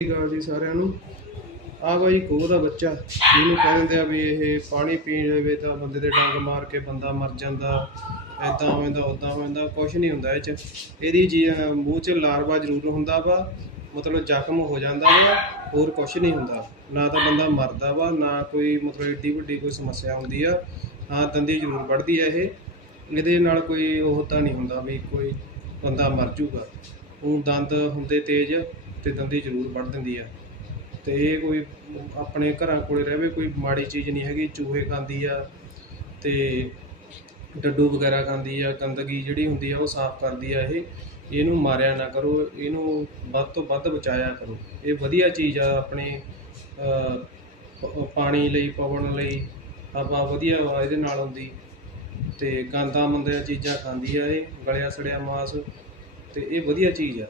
ਸਤਿ ਜੀ ਸਾਰਿਆਂ ਨੂੰ। ਆ ਬਾਈ ਕੋਹ ਦਾ ਬੱਚਾ। ਇਹਨੂੰ ਕਹਿੰਦੇ ਆ ਵੀ ਇਹ ਪਾਣੀ ਪੀਣ ਲਵੇ ਤਾਂ ਬੰਦੇ ਦੇ ਡੰਗ ਮਾਰ ਕੇ ਬੰਦਾ ਮਰ ਜਾਂਦਾ। ਐਦਾਂ ਹੋ ਜਾਂਦਾ ਉਦਾਂ ਹੋ ਜਾਂਦਾ ਕੁਝ ਨਹੀਂ ਹੁੰਦਾ ਇਹ ਚ। ਇਹਦੀ ਜੀ ਮੂੰਹ ਚ ਲਾਰਵਾ ਜ਼ਰੂਰ ਹੁੰਦਾ ਵਾ। ਮਤਲਬ ਜ਼ਖਮ ਹੋ ਜਾਂਦਾ ਵਾ। ਹੋਰ ਕੁਝ ਨਹੀਂ ਹੁੰਦਾ। ਨਾ ਤਾਂ ਬੰਦਾ ਮਰਦਾ ਵਾ, ਨਾ ਕੋਈ ਮਤਲਬ ਏਡੀ ਵੱਡੀ ਕੋਈ ਸਮੱਸਿਆ ਹੁੰਦੀ ਆ। ਹਾਂ ਦੰਦੀ ਜ਼ਰੂਰ ਵੱਢਦੀ ਆ ਇਹ। ਇਹਦੇ ਨਾਲ ਕੋਈ ਉਹ ਤਾਂ ਨਹੀਂ ਹੁੰਦਾ ਵੀ ਕੋਈ ਬੰਦਾ ਮਰ ਜੂਗਾ। ਉਹ ਦੰਦ ਹੁੰਦੇ ਤੇਜ਼। ਤੇ ਦੰਦੀ ਜ਼ਰੂਰ ਵੱਢ ਦਿੰਦੀ ਆ। ਤੇ ਇਹ ਕੋਈ ਆਪਣੇ ਘਰਾਂ ਕੋਲੇ ਰਹੇ ਕੋਈ ਮਾੜੀ ਚੀਜ਼ ਨਹੀਂ ਹੈਗੀ, ਚੂਹੇ ਖਾਂਦੀ ਆ ਤੇ ਡੱਡੂ ਵਗੈਰਾ ਖਾਂਦੀ ਆ, ਗੰਦਗੀ ਜਿਹੜੀ ਹੁੰਦੀ ਆ ਉਹ ਸਾਫ਼ ਕਰਦੀ ਆ ਇਹ। ਇਹਨੂੰ ਮਾਰਿਆ ਨਾ ਕਰੋ, ਇਹਨੂੰ ਵੱਧ ਤੋਂ ਵੱਧ ਬਚਾਇਆ ਕਰੋ। ਇਹ ਵਧੀਆ ਚੀਜ਼ ਆ ਆਪਣੇ ਪਾਣੀ ਲਈ, ਪਵਨ ਲਈ ਆਪਾਂ ਵਧੀਆ ਇਹਦੇ ਨਾਲ ਹੁੰਦੀ। ਤੇ ਗੰਦਾ ਮੰਦੀਆਂ ਚੀਜ਼ਾਂ ਖਾਂਦੀ ਆ ਇਹ ਗਲਿਆ ਸੜਿਆ ਮਾਸ। ਤੇ ਇਹ ਵਧੀਆ ਚੀਜ਼ ਆ।